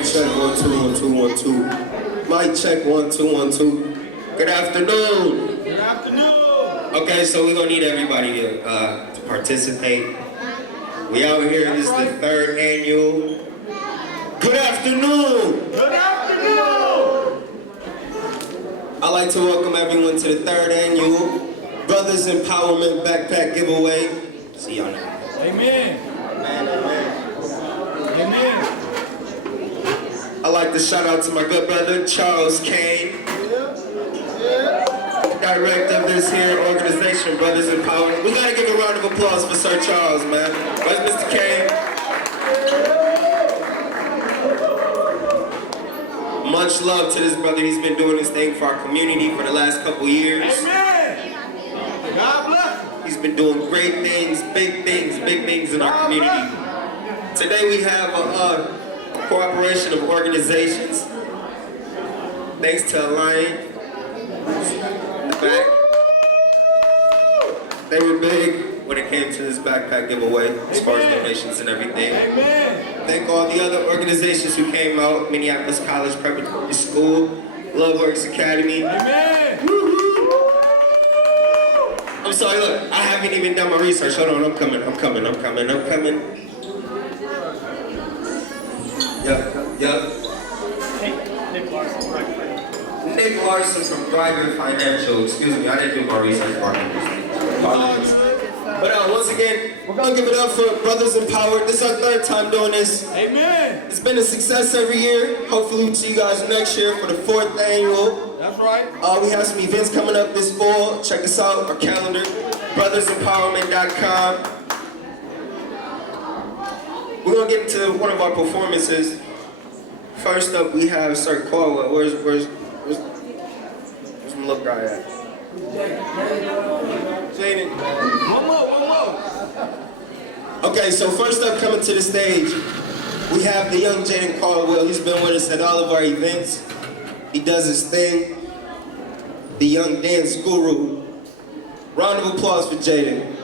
Mic check 1 2 1 2 1 2. Mic check 1 2 1 2. Good afternoon. Good afternoon. Okay, so we're gonna need everybody to participate. We out here. This is the third annual. Good afternoon. Good afternoon. I'd like to welcome everyone to the third annual Brothers Empowerment Backpack Giveaway. See y'all now. Amen. Amen, amen. Amen. I'd like to shout out to my good brother, Charles Caine, director of this here organization, Brothers Empowerment. We gotta give a round of applause for Sir Charles, man. Where's Mr. Caine? Much love to this brother. He's been doing this thing for our community for the last couple years. Amen. God bless him. He's been doing great things, big things in our community. Today we have a cooperation of organizations. Thanks to Alliance in the back. They were big when it came to this backpack giveaway, as far as donations and everything. Amen. Thank all the other organizations who came out, Minneapolis College Preparatory School, Love Works Academy. Amen. I'm sorry, look, I haven't even done my research. Hold on, I'm coming. Yep. Nick Larson from Thriving Financial. Excuse me, I didn't do my research part. But once again, we're gonna give it up for Brothers Empowered. This is our third time doing this. Amen. It's been a success every year. Hopefully we'll see you guys next year for the 4th annual. That's right. We have some events coming up this fall. Check us out, our calendar, brothersempowerment.com. We're gonna get into one of our performances. First up, we have Sir Caldwell. Where's my little guy at? Jaden. One more. Okay, so first up, coming to the stage, we have the young Jaden Caldwell. He's been with us at all of our events. He does his thing. The young dance guru. Round of applause for Jaden.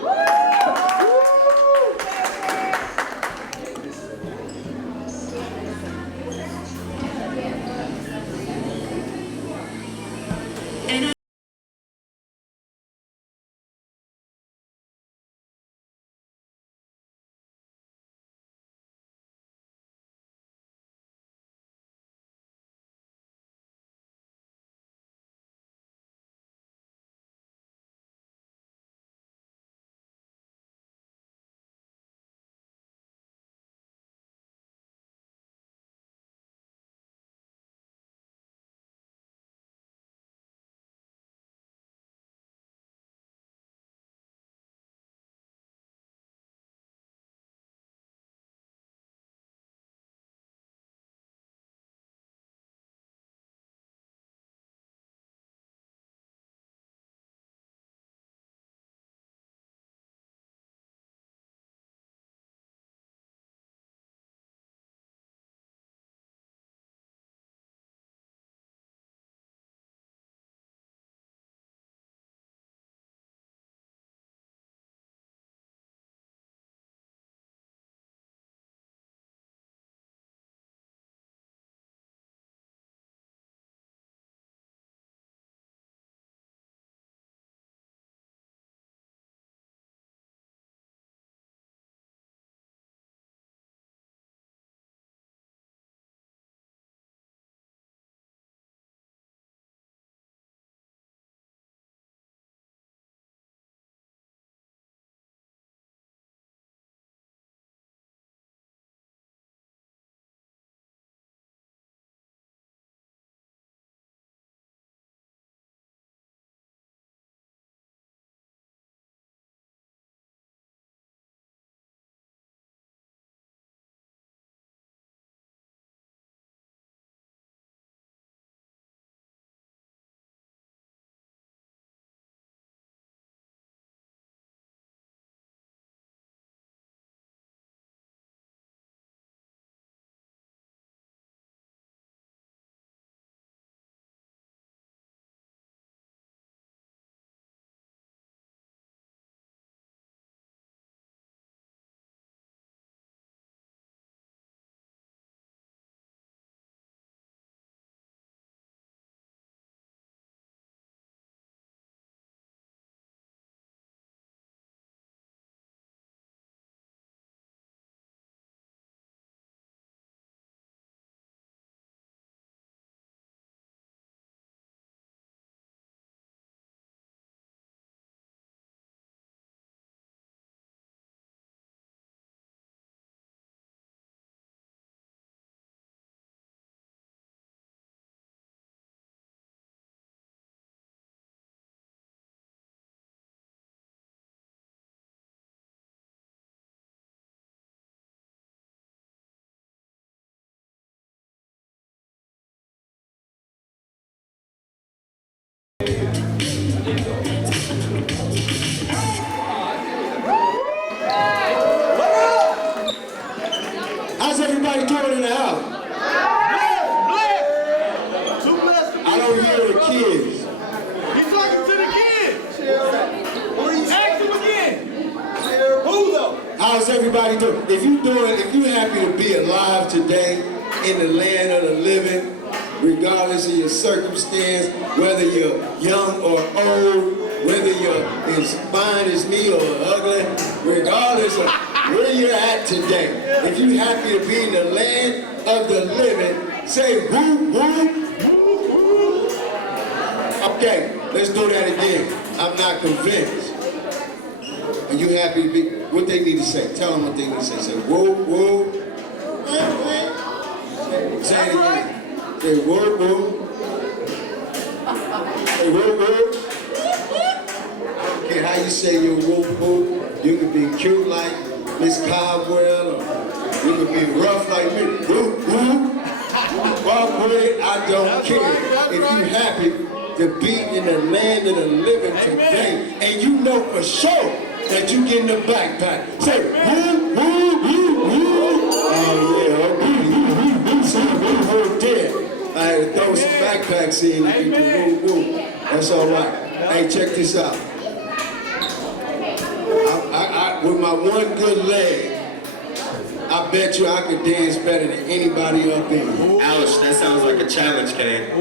How's everybody doing? If you happy to be alive today in the land of the living, regardless of your circumstance, whether you're young or old, whether you're as fine as me or ugly, regardless of where you're at today, if you happy to be in the land of the living, say woo woo. Okay, let's do that again. I'm not convinced. Are you happy to be? What they need to say? Tell them what they need to say. Say woo woo. Say it again. Say woo woo. Say woo woo. I don't care how you say your woo woo. You can be cute like Miss Caldwell, or you can be rough like me. Woo woo. Walk with it. I don't care. If you happy to be in the land of the living today, and you know for sure that you get in the backpack. Say woo woo woo woo. Oh yeah, okay. So woo there. I had to throw some backpacks in to get the woo woo. That's all right. Hey, check this out. With my one good leg, I bet you I could dance better than anybody up there. Ouch, that sounds like a challenge, Caine.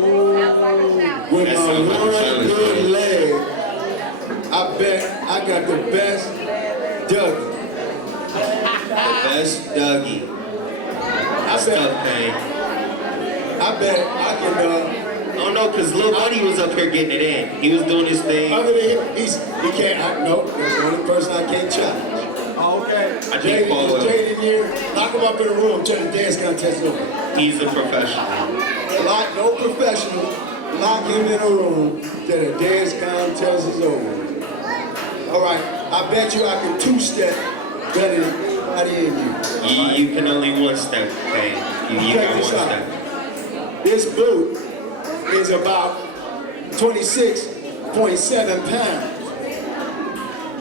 With my one good leg, I bet I got the best Dougie. The best Dougie. I bet I can. I don't know, because Lil Buddy was up here getting it in. He was doing his thing. Other than him, he can't. No, that's the only person I can't challenge. Oh, okay. I think Paul will. Jade in here, lock him up in a room, turn the dance contest over. He's a professional. No professional, lock him in a room till the dance contest is over. All right, I bet you I can two-step better than anybody in here. You can only one step, Caine. You got one step. This boot is about 26.7 pounds.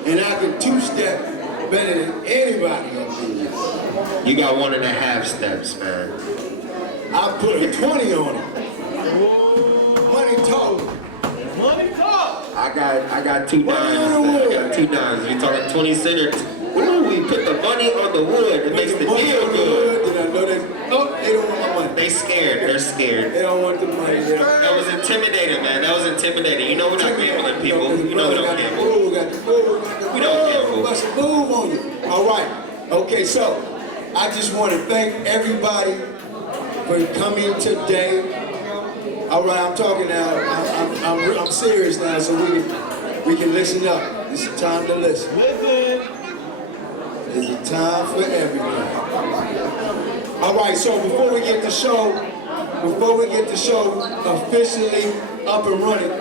And I can two-step better than anybody up here. You got 1.5 steps, man. I put a 20 on it. Money talk. Money talk. I got 2 dimes. I got 2 dimes. You talking 20 centers? Ooh, we put the money on the wood. It makes the deal good. Did I know that? Oh, they don't want my money. They scared. They're scared. They don't want the money. That was intimidating, man. That was intimidating. You know we're not gambling, people. You know we don't gamble. We don't gamble. Must move on you. All right. Okay, so I just want to thank everybody for coming today. All right, I'm talking now. I'm serious now, so we can listen up. It's the time to listen. Listen. It's a time for everything. All right, so before we get the show officially up and running,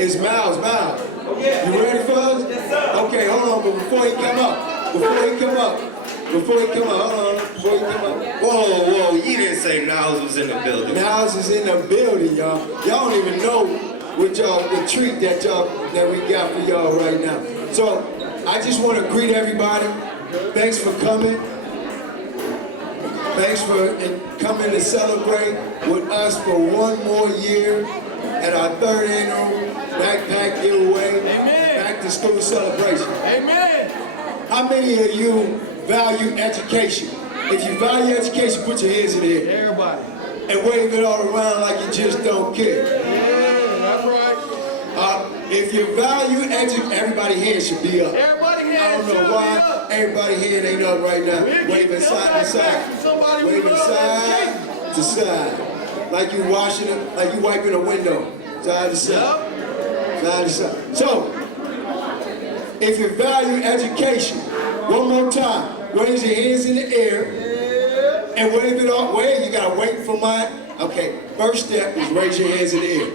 it's Miles. You ready for us? Yes, sir. Okay, hold on, but before he come up, Whoa, you didn't say Niles was in the building. Miles is in the building, y'all. Y'all don't even know the treat that we got for y'all right now. So I just want to greet everybody. Thanks for coming. Thanks for coming to celebrate with us for one more year at our 3rd annual backpack giveaway. Amen. Back to school celebration. Amen. How many of you value education? If you value education, put your hands in the air. Everybody. And wave it all around like you just don't care. Yeah, that's right. If you value education, everybody's hands should be up. Everybody I hands don't know why everybody's hand ain't up right now. Waving side to side. Waving side to side. Like you washing it, like you wiping a window. Side to side. Side to side. So, if you value education, one more time, raise your hands in the air and wave it off. Wait, you gotta wait for mine. Okay, first step is raise your hands in the air.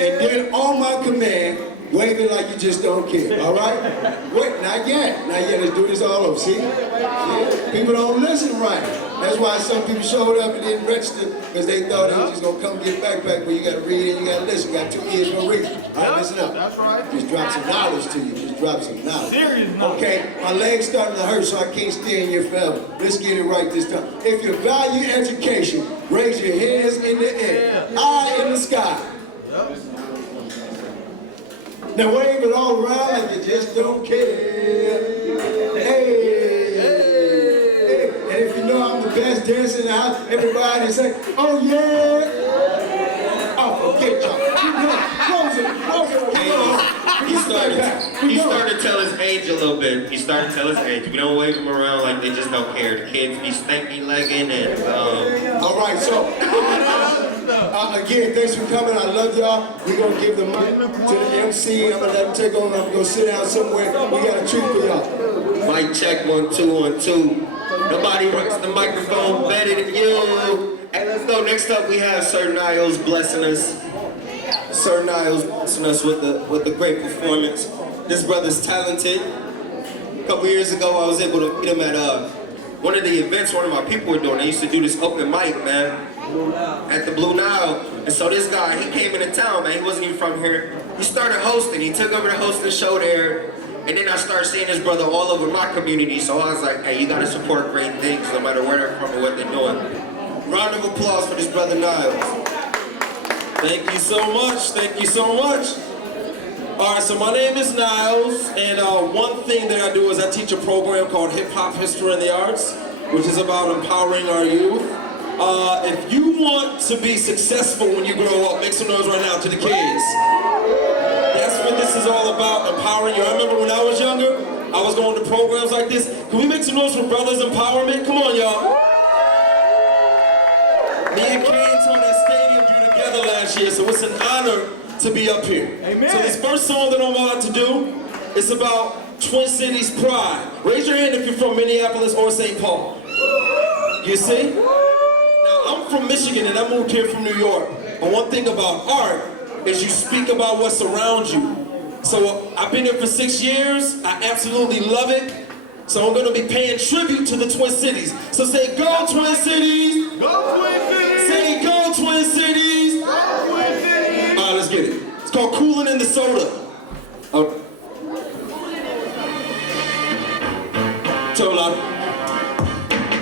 And then on my command, wave it like you just don't care, all right? Wait, not yet. Let's do this all over, see? People don't listen right. That's why some people showed up and didn't register, because they thought they was just gonna come get backpack, but you gotta read and you gotta listen. You got 2 ears for a reason. All right, listen up. That's right. Just drop some knowledge to you. Just drop some knowledge. Serious knowledge. Okay, my leg's starting to hurt, so I can't stay in here forever. Let's get it right this time. If you value education, raise your hands in the air. Eye in the sky. Now wave it all around like you just don't care. Hey, guys dancing out, everybody say, oh yeah. Oh, forget y'all. Close it. He started to tell his age a little bit. He started to tell his age. We don't wave him around like they just don't care. The kids be stanky legging and All right, so again, thanks for coming. I love y'all. We're gonna give the mic to the MC. I'm gonna let him take over. I'm gonna go sit down somewhere. We got a treat for y'all. mic check 1 2 1 2. Nobody rocks the microphone better than you. And let's go. Next up, we have Sir Niles blessing us. Sir Niles blessing us with the great performance. This brother's talented. A couple years ago, I was able to meet him at one of the events one of my people were doing. They used to do this open mic, man, at the Blue Nile. And so this guy, he came into town, man. He wasn't even from here. He started hosting. He took over the hosting show there. And then I started seeing this brother all over my community. So I was like, hey, you gotta support great things no matter where they're from or what they're doing. Round of applause for this brother Niles. Thank you so much. Thank you so much. All right, so my name is Niles, and one thing that I do is I teach a program called Hip Hop History and the Arts, which is about empowering our youth. If you want to be successful when you grow up, make some noise right now to the kids. That's what this is all about, empowering you. I remember when I was younger, I was going to programs like this. Can we make some noise for Brothers Empowerment? Come on, y'all. Me and Caine tore that stadium view together last year, so it's an honor to be up here. Amen. So this first song that I'm about to do, it's about Twin Cities pride. Raise your hand if you're from Minneapolis or St. Paul. You see? Now, I'm from Michigan and I moved here from New York. But one thing about art is you speak about what's around you. So I've been here for 6 years. I absolutely love it. So I'm gonna be paying tribute to the Twin Cities. So say, go Twin Cities! Go Twin Cities! Say, go Twin Cities! Go Twin Cities! All right, let's get it. It's called Coolin' in the Soda. Tell me,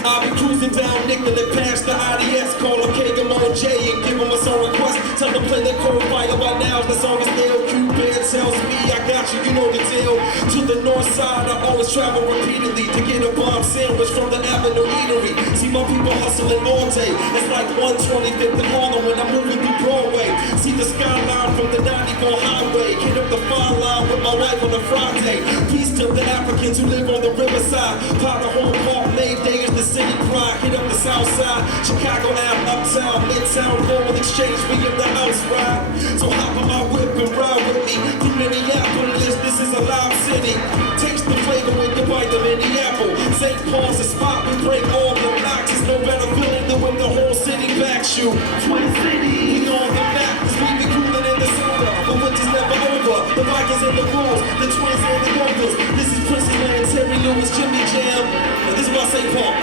I'll be cruising down Nicollet past the IDS, call up Kagam J and give him a song request. Tell him to play that cold fire by now. The song is nailed. Q-Bear tells me I got you, you know the deal. To the Northside, I always travel repeatedly to get a bomb sandwich from the Avenue Eatery. See my people hustling all day. It's like 125th and Harlem when I'm moving through Broadway. See the skyline from the 94 highway. Hit up the fire line with my wife on a Friday. Peace to the Africans who live on the riverside. Powder Home Park, Mayday is the city pride. Hit up the south side, Chicago Ave, uptown, midtown, Global Exchange, we in the house ride. So hop on my whip and ride with me through Minneapolis, this is a live city. Taste the flavor when you bite the Minneapolis. St. Paul's a spot, we break all the blocks. It's no better feeling than when the whole city backs you. Twin City, we on the map, cause we be cooling in the soda. The winter's never over, the Vikings and the Bulls, the Twins and the Gophers. This is Princess Man, Terry Lewis, Jimmy Jam, and this is my St. Paul.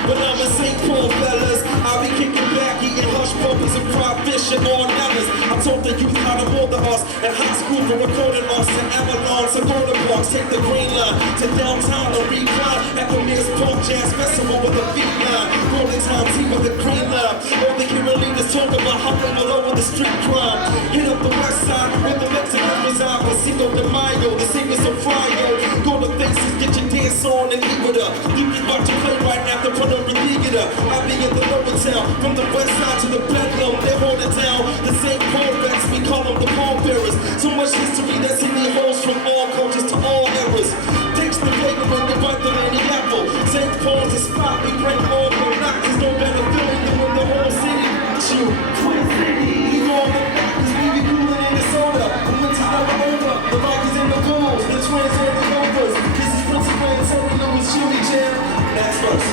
When I'm in St. Paul, fellas, I'll be kicking back, eating hush puppies and fried fish and all numbers. I told the youth how to hold the us at high school for recording us to Avalon, to Golden Parks, take the green line to downtown to recline at Premier's Punk Jazz Festival with a beat line. Golden Town team with the green line. All the hero leaders talk about hopping all over the street crime. Hit up the west side where the Mexicans reside with Cinco de Mayo, the singers of Fryo. Go to faces, get your dance on and leave it up. You be about to play right after put up and leave it up. I'll be in the lower town, from the west side to the bedlam, they hold it down. The St. Paul vets, we call them the pallbearers. So much history that's in the halls from all cultures to all eras. Takes the flavor when you bite the Minneapolis. St. Paul's a spot, we break all the knocks. There's no better feeling than when the whole city got you. Twin City, we on the map, cause we be cooling in the soda. The winter's never over, the Vikings and the Bulls, the Twins and the Gophers. This is Princess Man, Terry Lewis, Jimmy Jam. Next verse.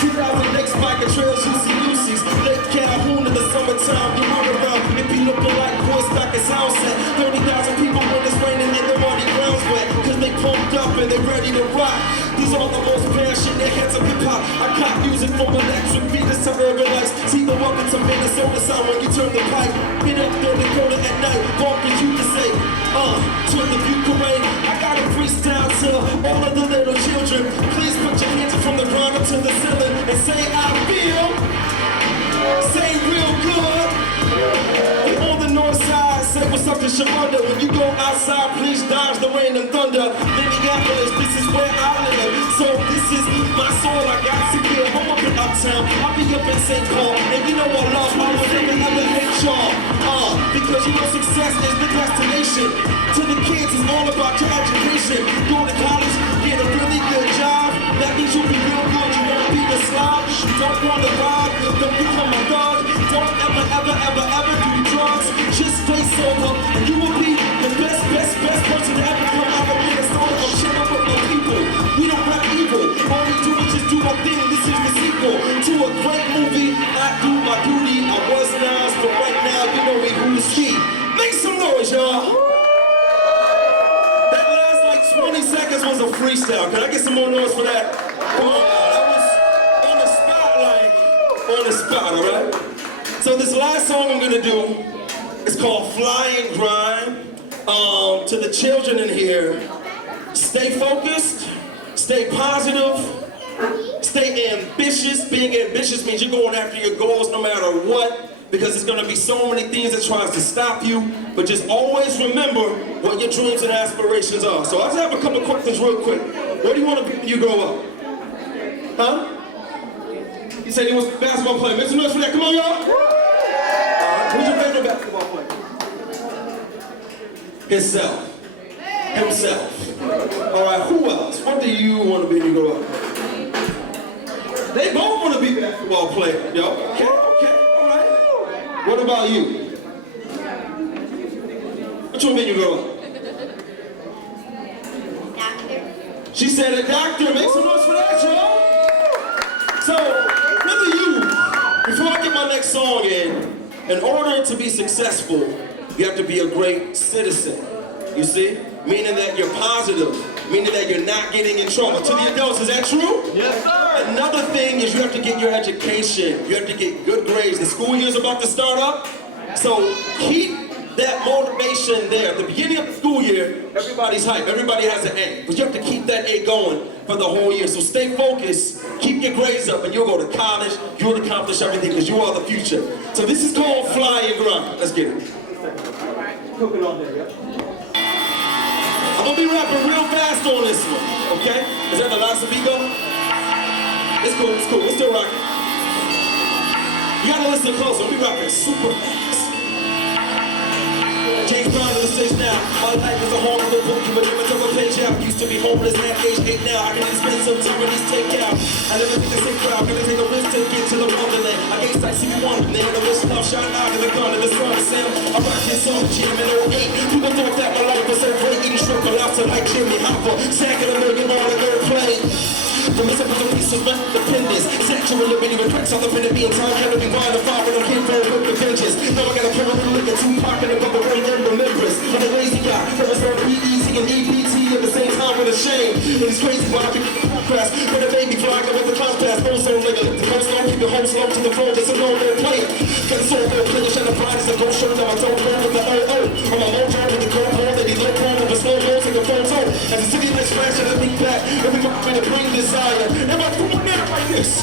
2000 next bike and trails, Lucy's. Lake Calhoun in the summertime, you run around. It be looking like boys back at Soundset. 30,000 people when it's raining and the muddy ground's wet. Cause they pumped up and they ready to rock. These are the most passionate heads of hip hop. I cop music from electric beaters to urban lights. See the welcome to Minnesota sound when you turn the pipe. Hit up North Dakota at night, bumping you can say, to the view parade. I got a freestyle to all of the little children. Please put your hands from the ground up to the ceiling and say I feel, say real good. On the north side, say what's up to Sharonda. When you go outside, please dodge the rain and thunder. Minneapolis, this is where I live. So this is my soul, I got to give. I'm up in Uptown, I'll be up in St. Paul. And you know I love all the things I ever hate y'all. Because you know success is the destination. To the kids, it's all about your education. Go to college, get a really good job. That means you'll be real good, you won't be a slob. You don't want to rob, don't become a thug. Don't ever do drugs. Just stay sober, and you will be the best person to ever come out of Minnesota. I'm chilling with my people. We don't rap evil. All we do is just do our thing. This is the sequel to a great movie. I do my duty. I was Nas, but right now you know we who's he. Make some noise, y'all. That last like 20 seconds was a freestyle. Can I get some more noise for that? Come on, that was on the spot, like on the spot, all right? So this last song I'm gonna do is called Fly and Grind. To the children in here, stay focused, stay positive, stay ambitious. Being ambitious means you're going after your goals no matter what, because there's gonna be so many things that tries to stop you, but just always remember what your dreams and aspirations are. So I just have a couple questions real quick. What do you want to be when you grow up? Huh? You said he was a basketball player. Make some noise for that. Come on, y'all. Who's your favorite basketball player? Himself. All right, who else? What do you want to be when you grow up? They both want to be basketball players, yo. Okay, all right. What about you? What you want to be when you grow up? Doctor. She said a doctor. Make some noise for that, y'all. So, whether you, before I get my next song in order to be successful, you have to be a great citizen. You see? Meaning that you're positive, meaning that you're not getting in trouble. To the adults, is that true? Yes, sir. Another thing is you have to get your education. You have to get good grades. The school year's about to start up, so keep that motivation there. At the beginning of the school year, everybody's hype. Everybody has an A, but you have to keep that A going for the whole year. So stay focused, keep your grades up, and you'll go to college. You'll accomplish everything because you are the future. So this is called Fly and Grind. Let's get it. Cook it on there, yeah. I'm gonna be rapping real fast on this one, okay? Is that the last of Vigo? It's cool, we're still rocking. You gotta listen close, we'll be rapping super fast. James Brown on the stage now. My life is a horrible book, but never took a page out. Used to be homeless at age 8 now. I can just spend some time with these takeout. I never think the same crowd, gonna take a risk to get to the wonderland. I gave sight, see me one, they had a wish love, shine out in the gun, in the sun, the sound. I rocked this on the gym in 08. People thought that my life was so great, eating shrimp and lobster like Jimmy Hopper. Stacking $1 million on a third plane. The missing was a piece of independence. Sexual living, even cracks on the pen of being time. Had to be wild and far, but I'm here for with the vengeance. Now I gotta put a look at Tupac and above the rain and remembrance. I'm a lazy guy, there was no P.E.Z. and E.P.T. at the same time with a shame. And it's crazy why I can crash. When a baby fly, I with the clouds pass. Ozone nigga, lift the coast slow, keep your home slow to the phone, just a no-no player. Got a soul real clear, shine the brightest and gold shirt. Now I don't know with the O.O. On my mojo with the cold hole, that he let go with a slow mo, take a photo. As the city lights flash and I think back, every moment finna bring desire. Am I doing that like this?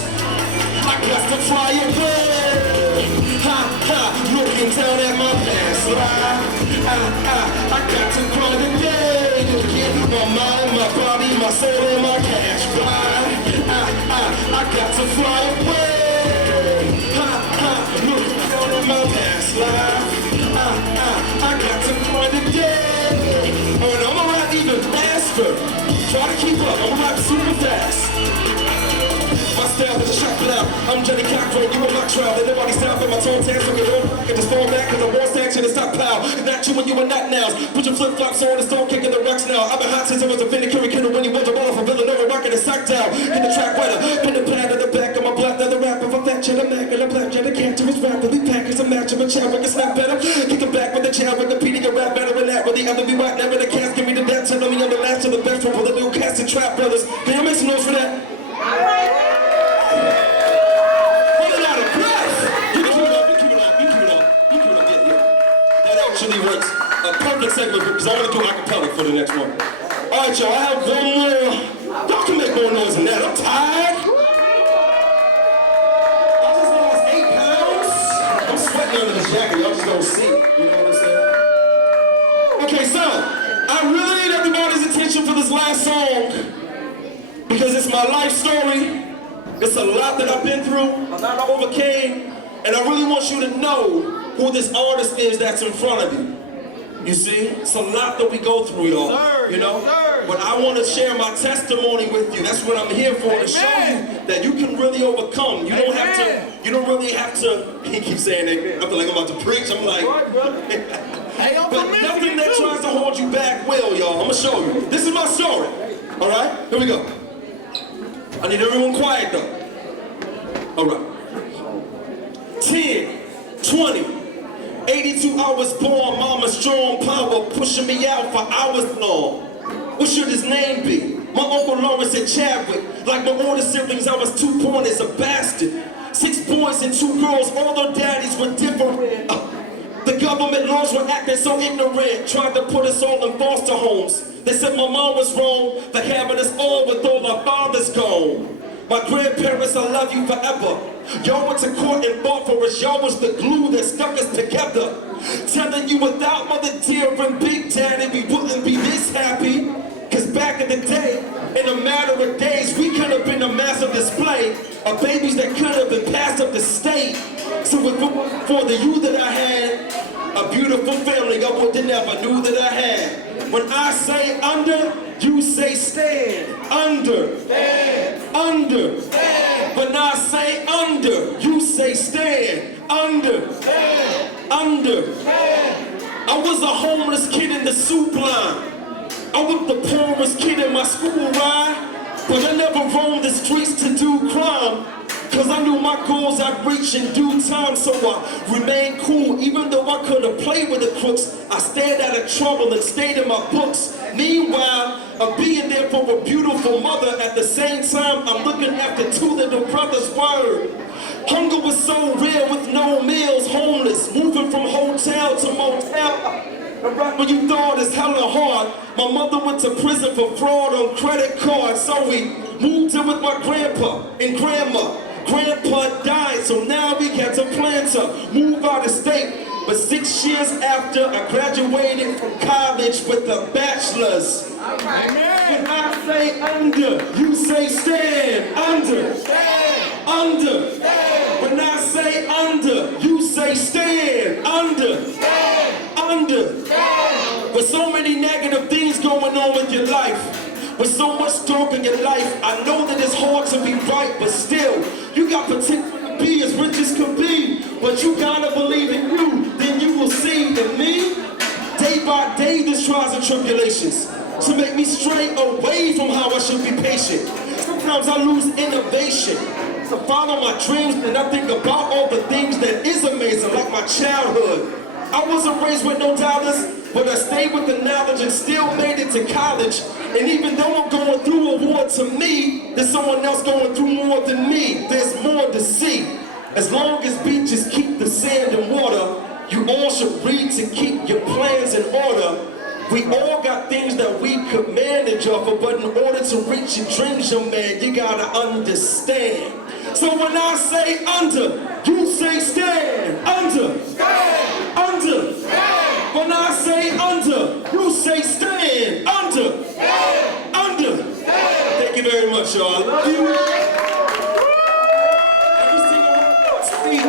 I got to fly away. Ha ha, looking down at my past life. I got to grind again to get my mind, my body, my soul, and my cash fly. I got to fly away. Ha ha, looking down at my past life. I got to grind again. And I'ma rap even faster. Try to keep up, I'ma rap super fast. My style is a shot cloud. I'm Johnny Cochran, you a mock trial. That nobody style for my tone tag, so get on back and just fall back, cause I won't sanction and stockpile. Not you when you were not nows. Put your flip flops on and start kicking the rocks now. I've been hot since I was a vindicated kid when you was a ball from Villanova, rocking the sock down. In the track weather, pin the pad in the back of my black leather rapper. If I'm fat, chin, I'm Mac, and I'm black, jet, I can't do his rapidly packaged. I'm matching with Chad, I can snap better. Kick it back with the jab, Wikipedia rap better than that. Will they ever be whack? Never the cast, give me the depth. Tell me I'm the last of the best from the new cast and trap brothers. Can you make some noise for that? Actually works a perfect segment because I want to do acapella for the next one. All right, y'all, I have one more. Y'all can make more noise than that. I'm tired. I just lost 8 pounds. I'm sweating under this jacket. Y'all just don't see it. You know what I'm saying? Okay, so I really need everybody's attention for this last song because it's my my life story. It's a lot that I've been through, a lot I overcame, and I really want you to know who this artist is that's in front of you. You see, it's a lot that we go through, y'all. You know, but I want to share my testimony with you. That's what I'm here for, to show you that you can really overcome. You don't have to. You don't really have to. He keeps saying that. I feel like I'm about to preach. I'm like, but nothing that tries to hold you back will, y'all. I'm gonna show you. This is my story. All right, here we go. I need everyone quiet though. All right. 10, 20. 82 hours born, mama strong power, pushing me out for hours long. What should his name be? My Uncle Lawrence and Chadwick. Like my older siblings, I was 2 pointers, a bastard. 6 boys and 2 girls, all their daddies were different. The government laws were acting so ignorant, tried to put us all in foster homes. They said my mom was wrong for having us all with all our fathers gone. My grandparents, I love you forever. Y'all went to court and fought for us. Y'all was the glue that stuck us together. Telling you without Mother Dear and Big Daddy, we wouldn't be this happy. Cause back in the day, in a matter of days, we could have been a massive display of babies that could have been passed up the state. So for the you that I had, a beautiful family I would have never knew that I had. When I say under, you say stand. Under. Stand. Under. Stand. When I say under, you say stand. Under. Stand. Under. Stand. I was a homeless kid in the soup line. I was the poorest kid in my school ride. But I never roamed the streets to do crime. Cause I knew my goals I'd reach in due time, so I remained cool. Even though I could have played with the crooks, I stayed out of trouble and stayed in my books. Meanwhile, I'm being there for a beautiful mother. At the same time, I'm looking after 2 little brothers. Word. Hunger was so real with no meals, homeless, moving from hotel to motel. And right when you thought it's hella hard, my mother went to prison for fraud on credit cards. So we moved in with my grandpa and grandma. Grandpa died, so now we had to plan to move out of state. But 6 years after, I graduated from college with a bachelor's. When I say under, you say stand. Under. Stand. Under. Stand. When I say under, you say stand. Under. Stand. Under. Stand. With so many negative things going on with your life, with so much dark in your life, I know that it's hard to be right, but still, you got potential to be as rich as could be. But you gotta believe in you, then you will see in me. Day by day, there's trials and tribulations to make me stray away from how I should be patient. Sometimes I lose innovation to follow my dreams, and I think about all the things that is amazing, like my childhood. I wasn't raised with no dollars, but I stayed with the knowledge and still made it to college. And even though I'm going through a war, to me, there's someone else going through more than me. There's more to see. As long as beaches keep the sand and water, you all should read to keep your plans in order. We all got things that we could manage off of, but in order to reach your dreams, young man, you gotta understand. So when I say under, you say stand. Under. Stand. Under. Stand. When I say under, you say stand. Under. Stand. Under. Stand. Thank you very much, y'all. I love you. Every single one I speak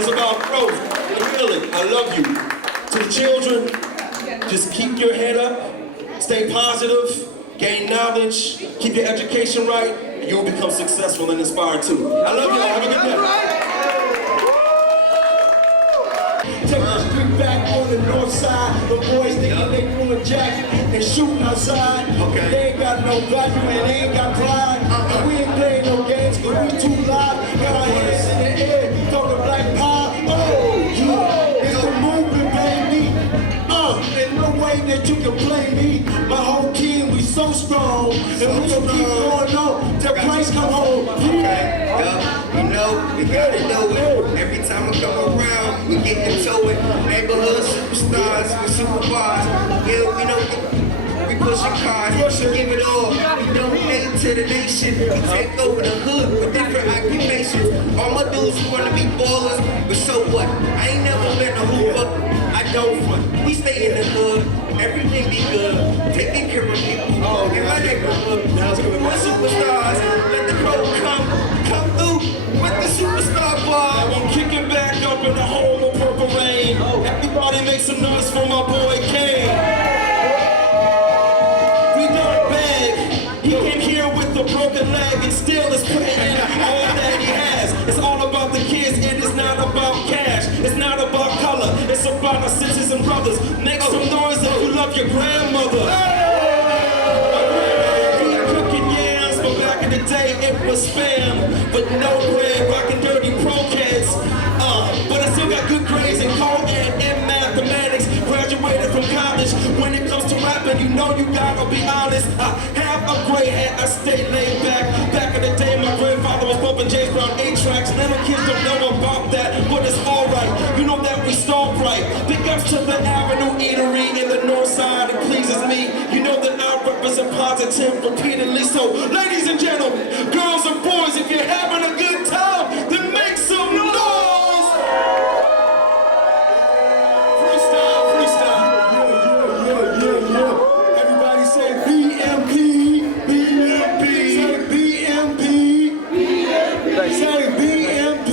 is about growth and healing. I love you. To the children, just keep your head up, stay positive, gain knowledge, keep your education right, and you'll become successful and inspired too. I love you all. Have a good day. Take the street back on the north side. The boys thinking they doing jacket and shooting outside. Okay. They ain't got no value and they ain't got pride. And we ain't playing no games cause we too loud. Got our hands in the air, talking black power. Oh, yeah. It's the movement, baby. There's no way that you can play me. My whole team, we so strong. And we gon' keep going on till Christ come home. Okay, you know, you gotta know it. Every time I come around, we get into it. Neighborhood superstars, we supervise. Yeah, we know we pushing cars, we give it all. We donate to the nation. We take over the hood with different occupations. All my dudes wanna be ballers, but so what? I ain't never been a hooper. I don't front. We stay in the hood. Everything be good. Taking care of people. In my neighborhood. We're superstars. brothers. Make some noise if you love your grandmother. Cooking yams, but back in the day it was spam. But no bread, rocking dirty pro-kids. But I still got good grades in co and in mathematics. Graduated from college. When it comes to rapping, you know you gotta be honest. I have a gray hat, I stay laid back. Back in the day, my grandfather was bumping James Brown 8 tracks. Little kids don't know about that, but it's alright. You know that we start right. Big ups to the Avenue Eatery in the Northside, it pleases me. You know that I represent positive repeatedly. So, ladies and gentlemen, girls and boys, if you're having a good time, then make some noise! Freestyle, freestyle. Everybody say B.E.M.P. B.E.M.P. Say B.E.M.P. Say B.E.M.P.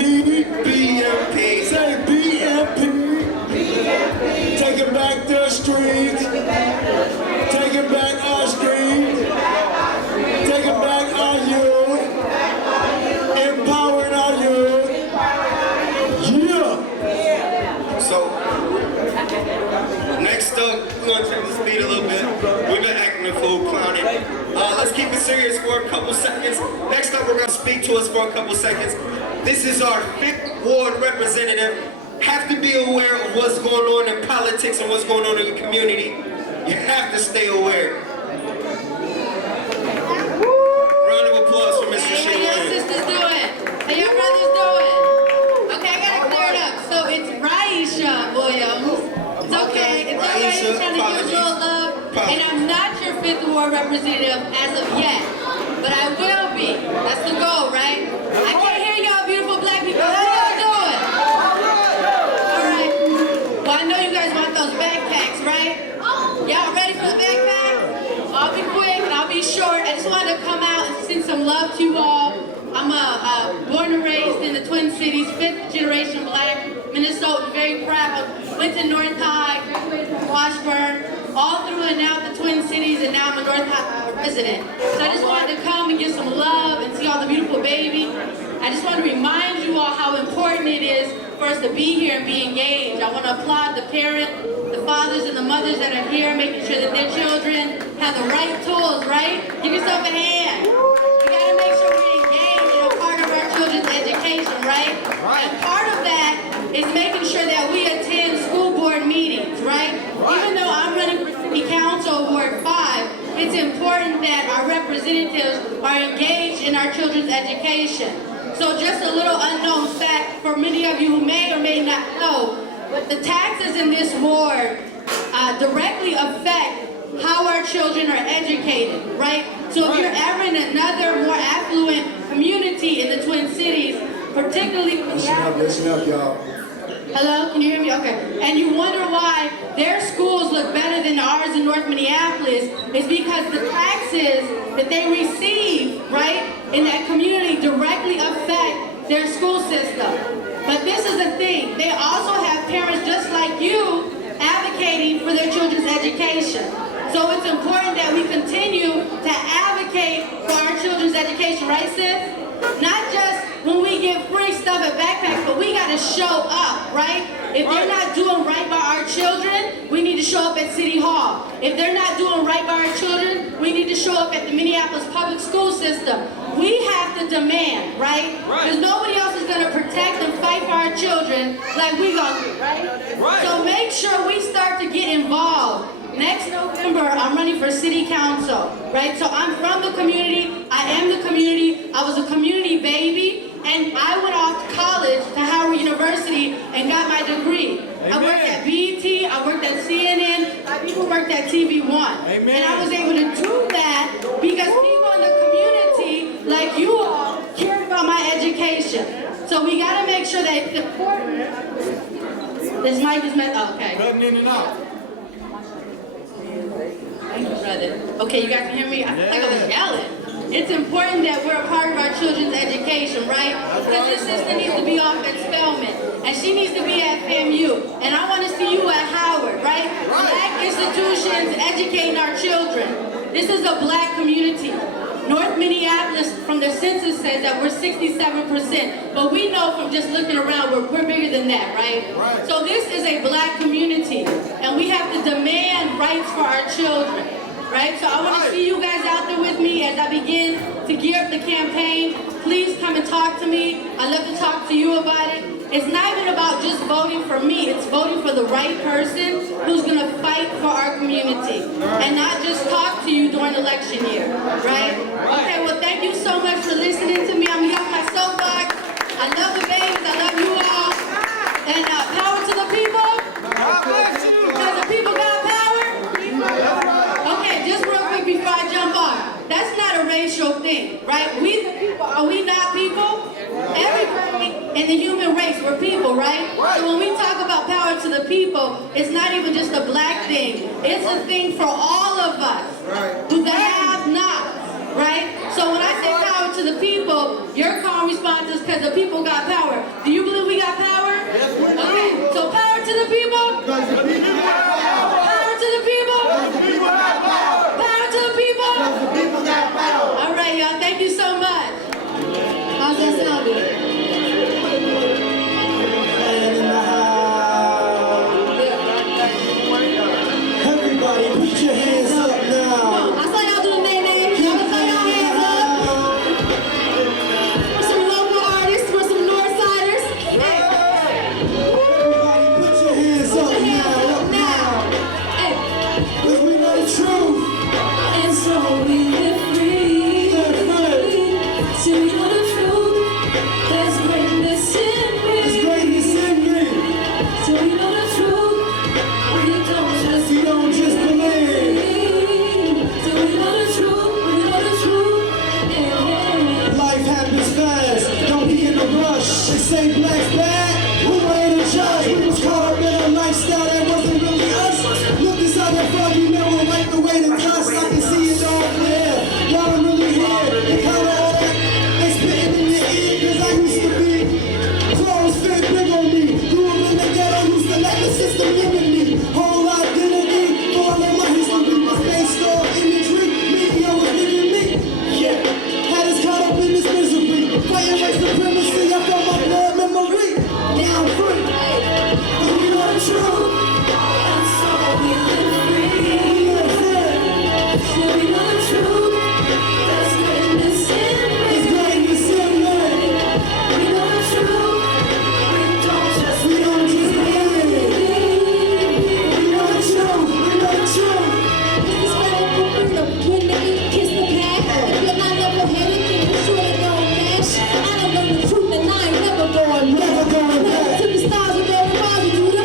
B.E.M.P. Say B.E.M.P. Taking back the streets. Taking back our streets. Taking back our youth. Empowering our youth. Yeah. So, next up, we're gonna take the speed a little bit. We've been acting a fool, clowning. Let's keep it serious for a couple seconds. Next up, we're gonna speak to us for a couple seconds. This is our 5th ward representative. Have to be aware of what's going on in politics and what's going on in your community. You have to stay aware. Round of applause for Mr. Hey, how Shea. y'all sisters doing? How y'all brothers doing? Okay, I gotta clear it up. So it's Raisha Williams. It's okay. It's alright. Raisha, You're trying to give us a little love. And I'm not your 5th ward representative as of yet. But I will be. That's the goal, right? I can't hear y'all beautiful black people. How y'all doing? Alright. Well, I know you guys want those backpacks, right? Y'all ready for the backpack? I'll be quick and I'll be short. I just wanted to come out and send some love to you all. I'm born and raised in the Twin Cities, 5th generation black Minnesotan, very proud. Went to Northside, graduated from Washburn, all through and out the Twin Cities, and now I'm a Northside resident. So I just wanted to come and give some love and see all the beautiful babies. I just want to remind you all how important it is for us to be here and be engaged. I want to applaud the parents, the fathers and the mothers that are here, making sure that their children have the right tools, right? Give yourself a hand. We got to make sure we're engaged and a part of our children's education, right? And part of that is making sure that we attend school board meetings, right? Even though I'm running for city council Ward 5, it's important that our representatives are engaged in our children's education. So just a little unknown fact for many of you who may or may not know, but the taxes in this ward directly affect how our children are educated, right? So if you're ever in another more affluent community in the Twin Cities, particularly Listen up, y'all. hello, can you hear me? Okay. And you wonder why their schools look better than ours in North Minneapolis, is because the taxes that they receive, right, in that community directly affect their school system. But this is the thing, they also have parents just like you advocating for their children's education. So it's important that we continue to advocate for our children's education, right sis? Not just when we give free stuff at backpacks, but we got to show up, right? If they're not doing right by our children, we need to show up at City Hall. If they're not doing right by our children, we need to show up at the Minneapolis public school system. We have to demand, right? Because nobody else is going to protect and fight for our children like we gonna do, right? So make sure we start to get involved. Next November, I'm running for city council, right? So I'm from the community, I am the community, I was a community baby, and I went off to college to Howard University and got my degree. Amen. I worked at B.E.M.P, I worked at CNN, I even worked at TV One. Amen. And I was able to do that because people in the community, like you all, cared about my education. So we gotta make sure that it's important. This mic is meant, oh, okay. Cutting in and out. Brother. Okay, you guys can hear me? I feel like I was yelling. It's important that we're a part of our children's education, right? Because this sister needs to be off at Spelman, and she needs to be at FAMU, and I want to see you at Howard, right? Black institutions educating our children. This is a black community. North Minneapolis, from the census, says that we're 67%, but we know from just looking around, we're bigger than that, right? So this is a black community, and we have to demand rights for our children, right? So I want to see you guys out there with me as I begin to gear up the campaign. Please come and talk to me. I'd love to talk to you about it. It's not even about just voting for me, it's voting for the right person who's going to fight for our community and not just talk to you during election year, right? Okay, well, thank you so much for listening to me. I'm here on my soapbox. I love the babies. I love you all. And power to the people. Because the people got power. Okay, just real quick before I jump on. That's not a racial thing, right? We the people, are we not people? Everybody in the human race, we're people, right? So when we talk about power to the people, it's not even just a black thing. It's a thing for all of us. Who the have-nots, right? So when I say power to the people, your calm response is because the people got power. Do you believe we got power? Okay, so power to the people? Power to the people? Power to the people? All right, y'all, thank you so much. How's that sounding? Everybody, put your hands up now. I saw y'all doing nay-nay. Y'all saw y'all hands up. For some local artists, for some Northsiders. Hey. Everybody, put your hands up now. Hey. Cause we know the truth. And so we live free. So we know the truth. There's greatness in me. There's greatness in me. So we know the truth. We don't just believe. So we know the truth. We know the truth. Yeah. Life happens fast. Don't be in a rush. They say black's bad. Who ain't a judge? We was caught up in a lifestyle that wasn't really us. Look inside that foggy mirror, wipe away the dust. I can see it all clear. Y'all don't really hear the kind of all that they spitting in your ear. Cause I used to be clothes fit big on me. Grew up in the ghetto, used to let the system limit me. Whole identity, all of my history was based on imagery. Media was living me. Yeah, had us caught up in this misery. Fighting white supremacy, I felt my blood memory. Now I'm free. Cause we know the truth. And so we live free. So we know the truth. There's greatness in me. There's greatness in me. We know the truth. We don't just believe. We know the truth. We know the truth. This is where they put freedom. When they kiss the past. If you're not level-headed, then you sure it don't match. I don't know the truth and I ain't never going back. Never going back. To the stars we go, far we do the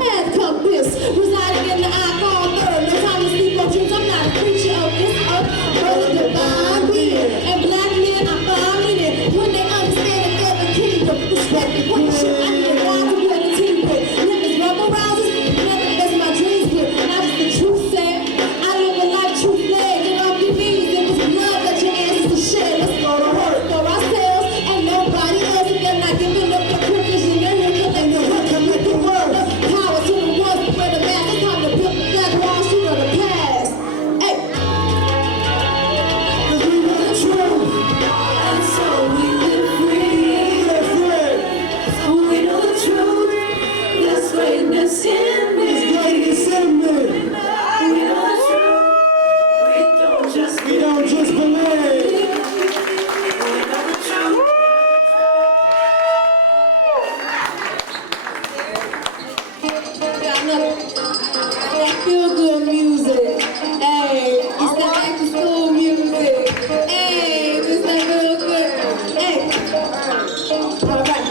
mad compass. Residing in the eye-called third. No time to sleep on dreams. I'm not a creature of this earth. But a divine being. And black men, I find in it. When they understand that they're the kingdom. Respect it. What the shit I need to want to be on the team with. Niggas rubber rousers. Never that's my dreams with. Now just the truth said. I live a life truth led. Get off your knees. It was blood that your ancestors shed. Let's go to work for ourselves and nobody else. If they're not giving up the privilege, then they're here to make the work. Commit the word. Power to the ones who wear the mask. It's time to build the Black Wall Street of the past. Hey. Cause we know the truth. And so we live free. We're free. So we know the truth. There's greatness in me. There's greatness in me. We know the truth. We don't just believe. That feel good music. Hey, it's that back to school music. Hey, it's that real good. Hey. Alright.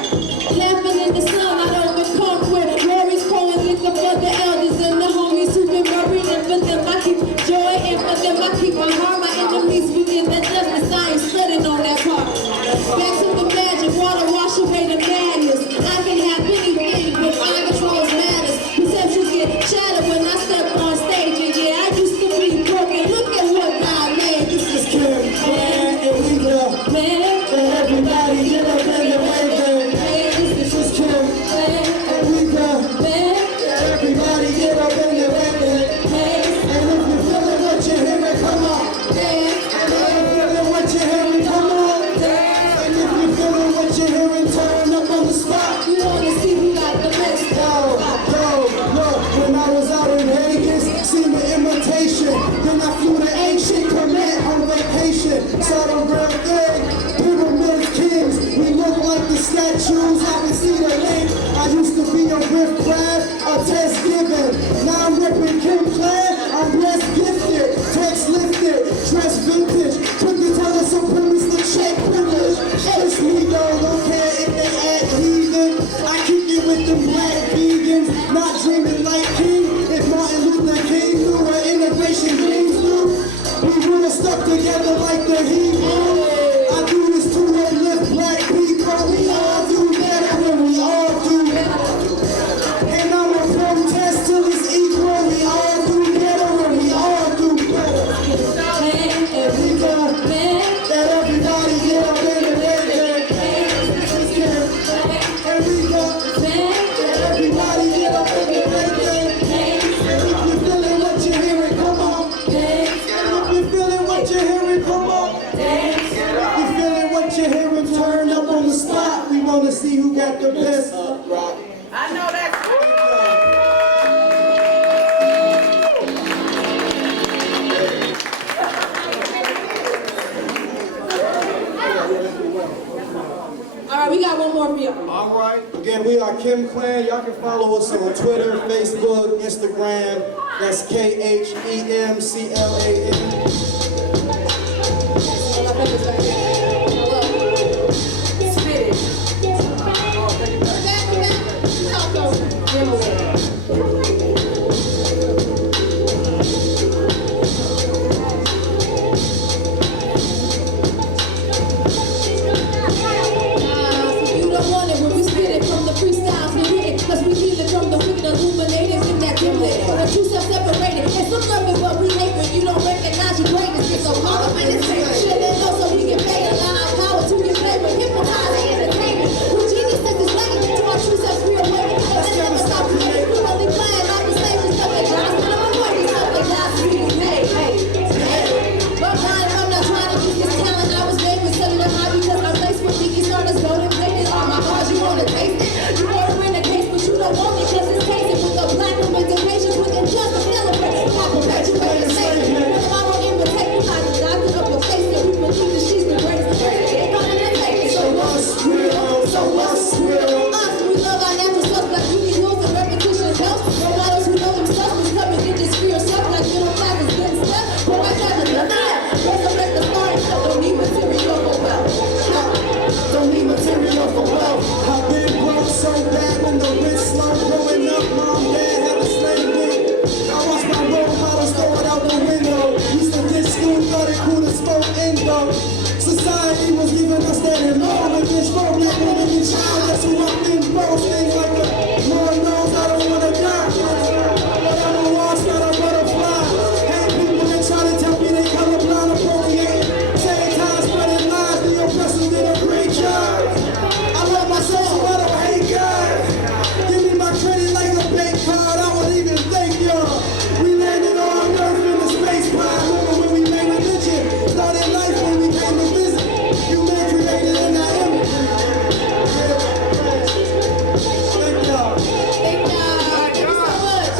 Laughing in the sun, I overcome with glories pouring liquor for the elders and the homies who've been buried. And for them I keep joy, and for them I keep my heart. My enemies forget that shoes, I can see the link. I used to be a riff rap, a test given. Now I'm ripping Kim Clan, I'm blessed gifted. Text lifted, dress vintage. Took it to the supremacy to check privilege. It's me though, don't care if they act heathen. I kick it with them black vegans, not dreaming like King. If Martin Luther King knew what innovation means do, we would've stuck together like the Hebrew. I do this to uplift black people. We all do better when we all do better. And I'ma protest till it's equal. We all do better when we all do better. And we go, let everybody get up in the day. And we go, let everybody get up in the day. If you're feeling what you're hearing, come on. If you're feeling what you're hearing, come on. If you're feeling what you're hearing, turn up on the spot. We wanna see who got the best rock. I know that's All right, we got one more for you. All right. Again, we are Kim Clan. Y'all can follow us on Twitter, Facebook, Instagram. That's KHEMCLAN. Spit it. You don't want it when we spit it from the freestyles we hit. Cause we feel it from the wicked illuminators in that dim lit. The two self-separated. And some love it, but we hate when you don't recognize your greatness. Get so caught up in this thing. Shit ain't know so we can pay a lot of power to get played with hypnotizing entertainment. When genius says it's late, to our true selves we awaken. And then never stop creating. We only playing out the stage and stuff like God's gonna avoid it. Stuff like God's being made. But mind, I'm not trying to use this talent I was made with cellular high because I'm laced with Biggie Stardust golden plated on my cars. You wanna taste it? You wanna win the case, but you don't want it cause it's tasted with the black women's patience with injustice. Celebrate, not perpetuate the statement. When I will imitate you like the doctor of your face and we believe that she's the greatest. Ain't gonna take it. So what's real? So what's real? Us, we love our natural stuff like beauty hills and repetition helps. No models who know themselves is coming get this for yourself like middle class is good stuff. But I try to love that. Resurrect the start. Don't need material for wealth. Don't need material for wealth. I've been broke so bad when the rich slow growing up. Mom, dad had to slave me. I watched my role models throw it out the window. Used to get school, thought it cool to smoke endo. Society was giving us that and more than this road. Black women and child, that's who I've been broke. Things like the Lord knows I don't wanna die. But I'm a wasp, not a butterfly. Hate people that try to tell me they colorblind appropriate. Same time spreading lies, the oppressors did a great job. I love myself, so I don't hate God. Give me my credit like a bank card, I would even thank y'all. We landed on Earth in the space pod. Remember when we made religion? Started life when we came to visit. You man created in our image. Thank y'all. Thank you so much.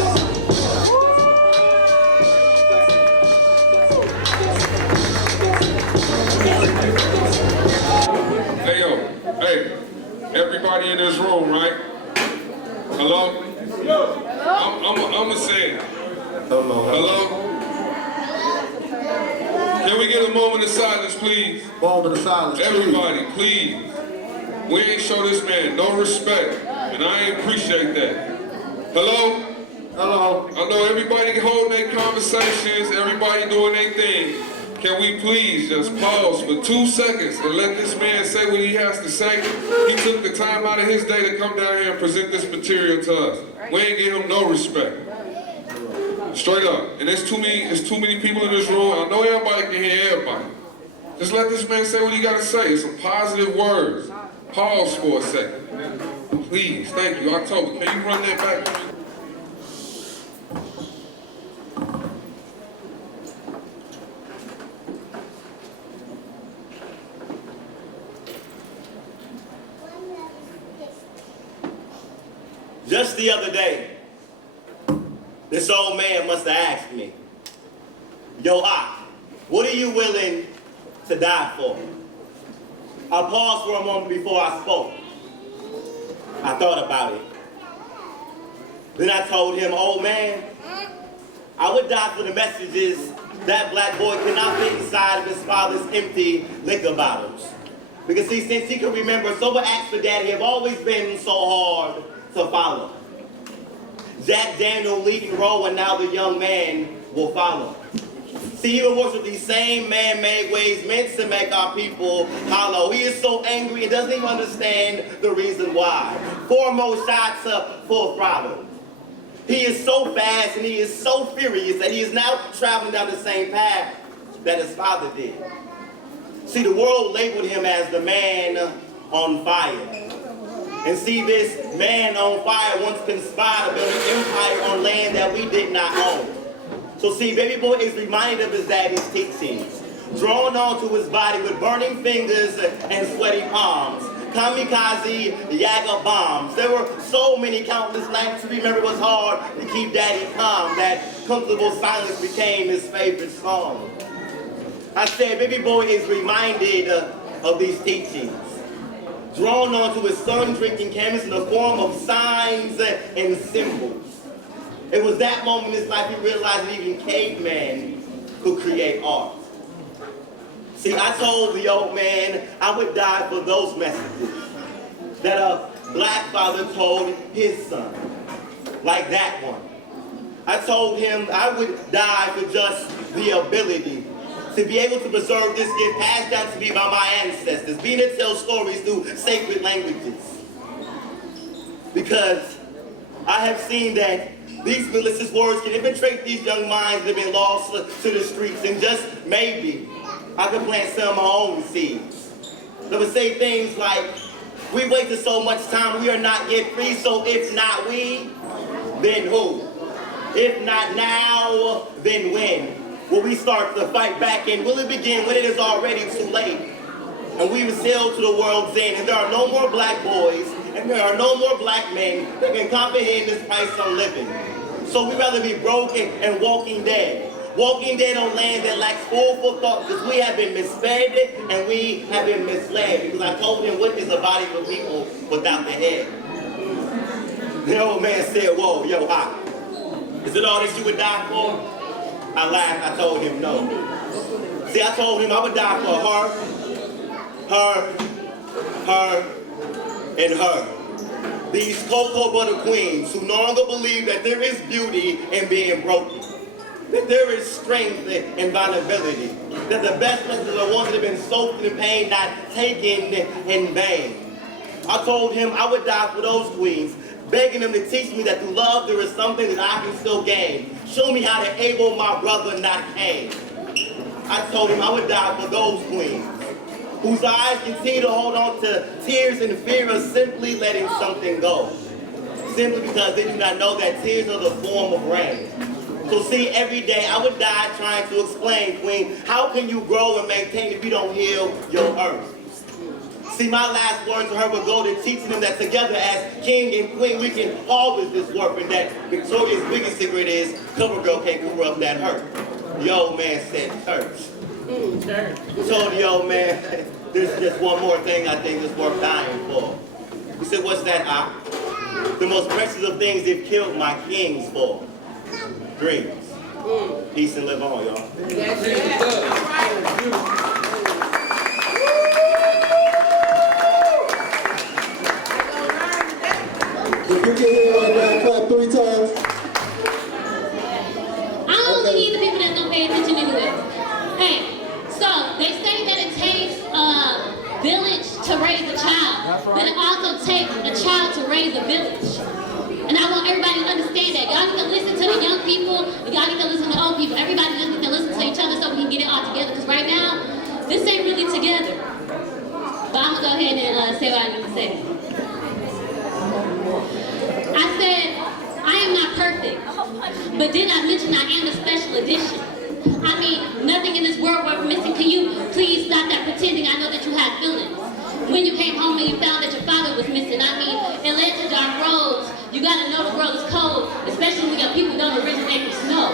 Hey, yo, hey, everybody in this room, right? Hello? I'm gonna say it. Hello? Can we get a moment of silence, please? Moment of silence. Everybody, please. We ain't show this man no respect, and I ain't appreciate that. Hello? Hello. I know everybody holding their conversations, everybody doing their thing. Can we please just pause for 2 seconds and let this man say what he has to say? He took the time out of his day to come down here and present this material to us. We ain't give him no respect. Straight up. And there's too many people in this room. I know everybody can hear everybody. Just let this man say what he got to say. It's some positive words. Pause for a second. Please, thank you. October, can you run that back? Just the other day, this old man must have asked me, "Yo, what are you willing to die for?" I paused for a moment before I spoke. I thought about it. Then I told him, old man, I would die for the messages that black boy cannot fit inside of his father's empty liquor bottles. Because see, since he can remember, sober acts for daddy have always been so hard to follow. Jack Daniel leading the role, and now the young man will follow. See, he will worship these same man-made ways meant to make our people hollow. He is so angry and doesn't even understand the reason why. 4 more shots up, full throttle. He is so fast and he is so furious that he is now traveling down the same path that his father did. See, the world labeled him as the man on fire. And see, this man on fire once conspired to build an empire on land that we did not own. So see, baby boy is reminded of his daddy's teachings, drawn onto his body with burning fingers and sweaty palms. Kamikaze Yaga bombs. There were so many countless nights to remember it was hard to keep daddy calm. That comfortable silence became his favorite song. I said, baby boy is reminded of these teachings, drawn onto his son drinking canvas in the form of signs and symbols. It was that moment in his life he realized that even cavemen could create art. See, I told the old man I would die for those messages that a black father told his son, like that one. I told him I would die for just the ability to be able to preserve this gift passed down to me by my ancestors, being able to tell stories through sacred languages. Because I have seen that these malicious words can infiltrate these young minds that have been lost to the streets, and just maybe I could plant some of my own seeds. That would say things like, we wasted so much time, we are not yet free, so if not we, then who? If not now, then when? Will we start to fight back, and will it begin when it is already too late? And we will sail to the world's end, and there are no more black boys, and there are no more black men that can comprehend this price of living. So we'd rather be broken and walking dead. Walking dead on land that lacks full thought, because we have been misfed and we have been misled. Because I told him, what is a body for people without the head? The old man said, whoa, yo, Hawk, is it all that you would die for? I laughed, I told him no. See, I told him I would die for her, and her. These cocoa butter queens who no longer believe that there is beauty in being broken, that there is strength in vulnerability, that the best messages are ones that have been soaked in pain, not taken in vain. I told him I would die for those queens, begging them to teach me that through love there is something that I can still gain. Show me how to able my brother, not Caine. I told him I would die for those queens, whose eyes continue to hold on to tears and fear of simply letting something go. Simply because they do not know that tears are the form of rain. So see, every day I would die trying to explain, Queen, how can you grow and maintain if you don't heal your earth? See, my last words to her would go to teaching them that together as king and queen, we can harvest this work, and that Victoria's biggest secret is cover girl can't cover up that hurt. The old man said church. Told the old man, there's just one more thing I think is worth dying for. He said, what's that, Ak? The most precious of things they've killed my kings for. Dreams. Peace and live on, y'all. If you can hear right now, clap 3 times. I only need the people that don't pay attention anyway. Hey, so they say that it takes a village to raise a child, but it also takes a child to raise a village. And I want everybody to understand that. Y'all need to listen to the young people, and y'all need to listen to old people. Everybody just need to listen to each other so we can get it all together. Because right now, this ain't really together. But I'm gonna go ahead and say what I need to say. I said, I am not perfect, but did I mention I am the special edition? I mean, nothing in this world worth missing. Can you please stop that pretending? I know that you have feelings. When you came home and you found that your father was missing, I mean, it led to dark roads. You gotta know the world is cold, especially when your people don't originate from snow.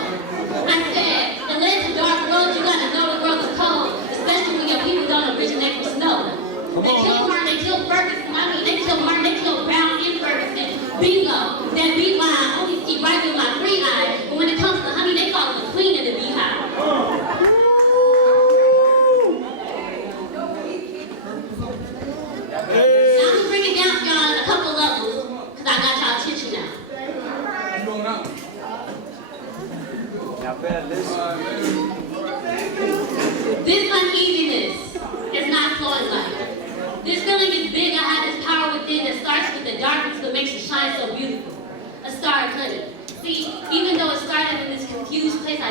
I said, it led to dark roads. You gotta know the world is cold, especially when your people don't originate from snow. They killed Martin, they killed Ferguson. I mean, they killed Martin, they killed Brown and Ferguson.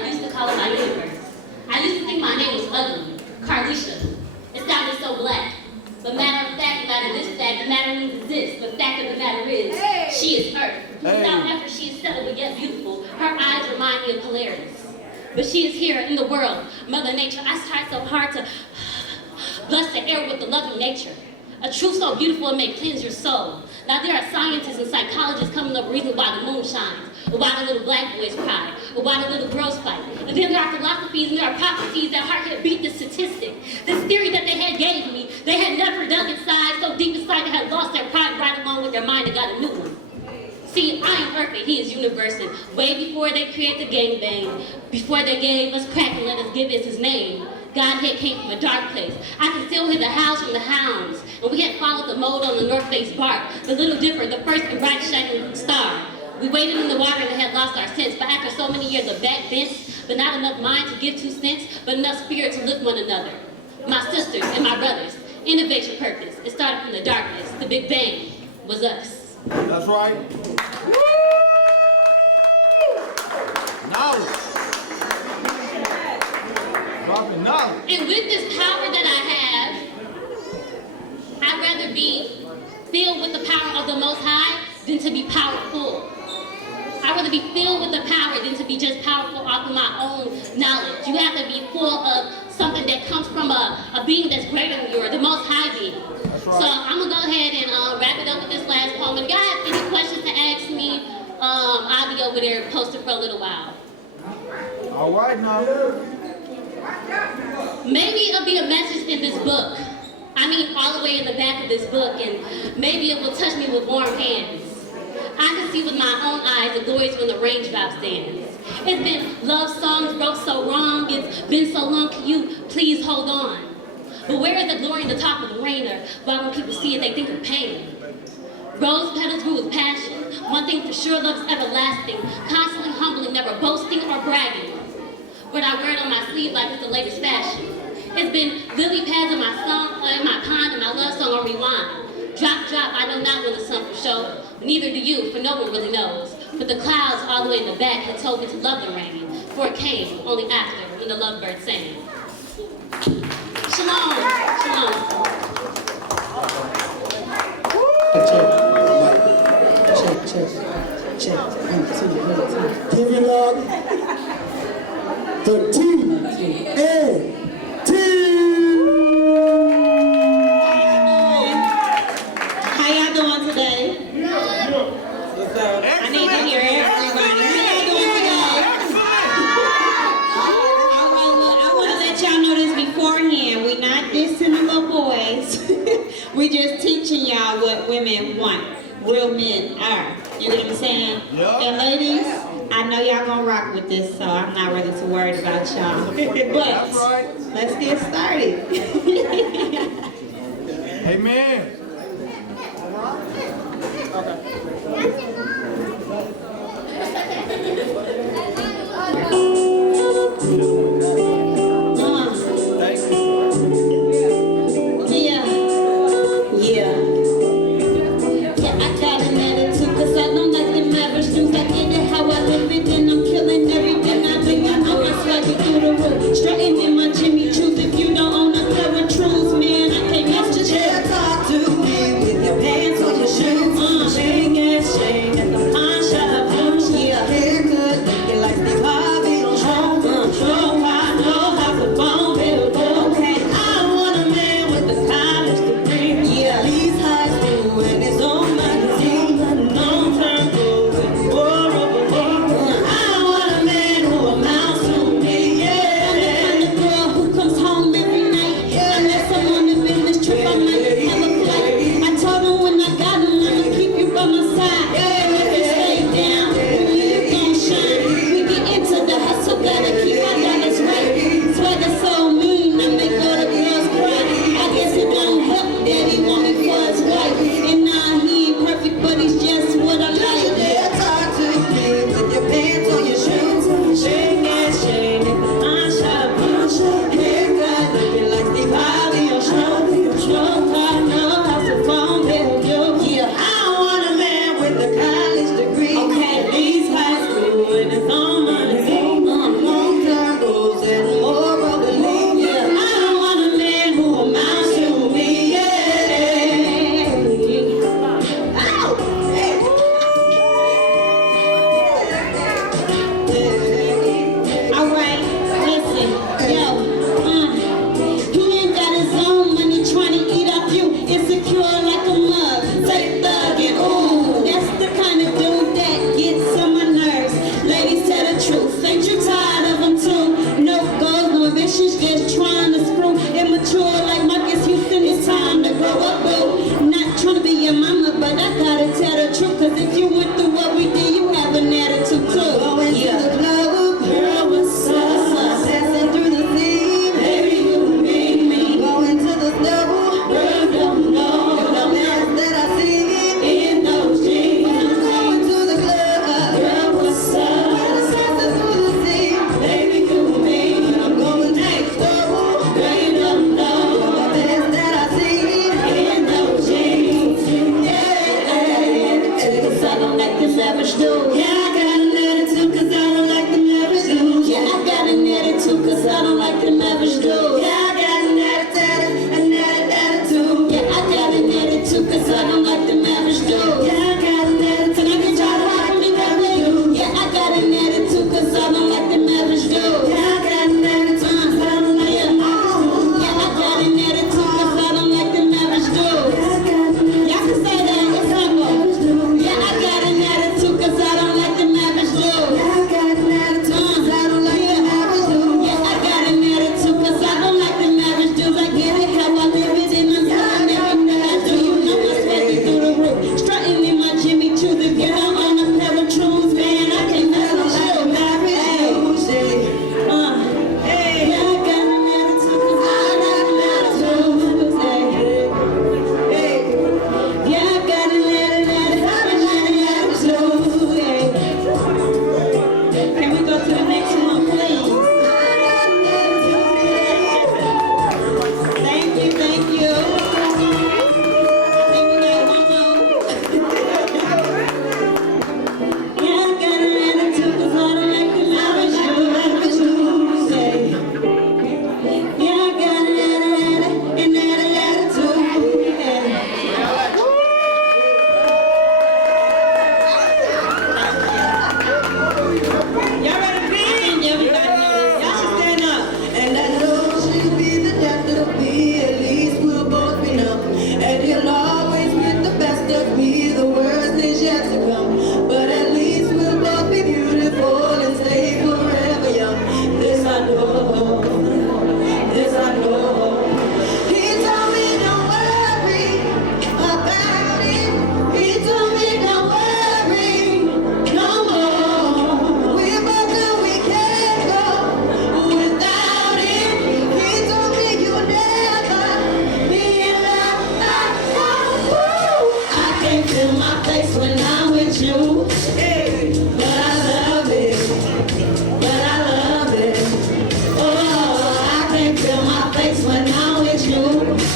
I used to call it my universe. I used to think my name was ugly, Carlisha. It sounded so black. But matter of fact, the matter means this. The fact of the matter is, she is Earth. Without effort, she is subtle but yet beautiful. Her eyes remind me of Polaris. But she is here in the world, Mother Nature. I tried so hard to bless the air with the loving nature. A truth so beautiful it may cleanse your soul. Now there are scientists and psychologists coming up with reasons why the moon shines, or why the little black boys cry, or why the little girls fight. And then there are philosophies and there are prophecies that hard to beat this statistic. This theory that they had gave me, they had never dug inside, so deep inside they had lost their pride right along with their mind and got a new one. See, I am Earth and he is universe, and way before they created the gangbang, before they gave us crack and let us give us his name, Godhead came from a dark place. I can still hear the howls from the hounds, and we had followed the mold on the North Face bark, the Little Dipper, the first and bright shining star. We waded in the water and had lost our sense, but after so many years of back bends, but not enough mind to give 2 cents, but enough spirit to lift one another. My sisters and my brothers, innovation purpose. It started from the darkness. The Big Bang was us. That's right. Knowledge. Dropping knowledge. And with this power that I have, I'd rather be filled with the power of the Most High than to be powerful. I'd rather be filled with the power than to be just powerful off of my own knowledge. You have to be full of something that comes from a being that's greater than you, or the Most High being. Right. So I'm gonna go ahead and wrap it up with this last poem. If y'all have any questions to ask me, I'll be over there posted for a little while. All right now. Maybe it'll be a message in this book. I mean, all the way in the back of this book, and maybe it will touch me with warm hands. I can see with my own eyes the glories when the raindrops dance. It's been love songs wrote so wrong, it's been so long, can you please hold on? But where is the glory in the top of the rain, or why when people see it they think of pain? Rose petals grew with passion. One thing for sure, love's everlasting, constantly humbling, never boasting or bragging. But I wear it on my sleeve like it's the latest fashion. It's been lily pads in my song, in my pond, and my love song on rewind. Drop, drop, I know not when the sun will show. Neither do you, for no one really knows. But the clouds all the way in the back had told me to love the rain, for it came only after when the lovebird sang. Shalom, shalom. Check. Give it up. The G.U.D. How y'all doing today? I need to hear everybody. How y'all doing today? All right, well, I want to let y'all know this beforehand. We're not dissing the little boys. We're just teaching y'all what women want. Real men are. You know what I'm saying? Yep. And ladies, I know y'all gonna rock with this, so I'm not really too worried about y'all. But That's right. let's get started. Amen. Strutting in my Jimmy Choo's. If you don't own a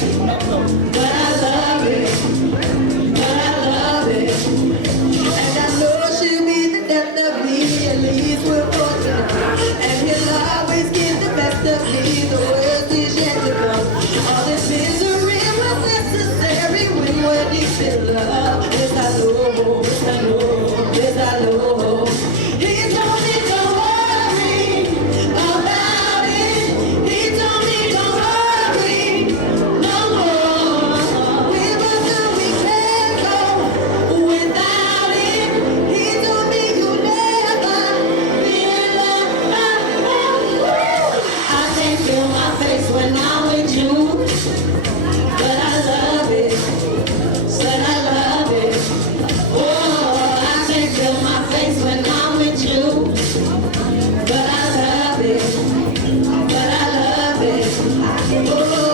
but I love it, but I love it. And I know she'll be the death of me, at least we're fortunate. And he'll always get the best of me, the worst is yet to come. All this misery was necessary when we're deep in love. Yes, I know, yes, I know, yes, I know. He told me don't worry about it. He told me don't worry no more. We both know we can't go without it. He told me you'll never be in love. I can't feel my face when I'm with you, but I love it. Said I love it. Oh, I can't feel my face when I'm with you, but I love it. But I love it. Oh.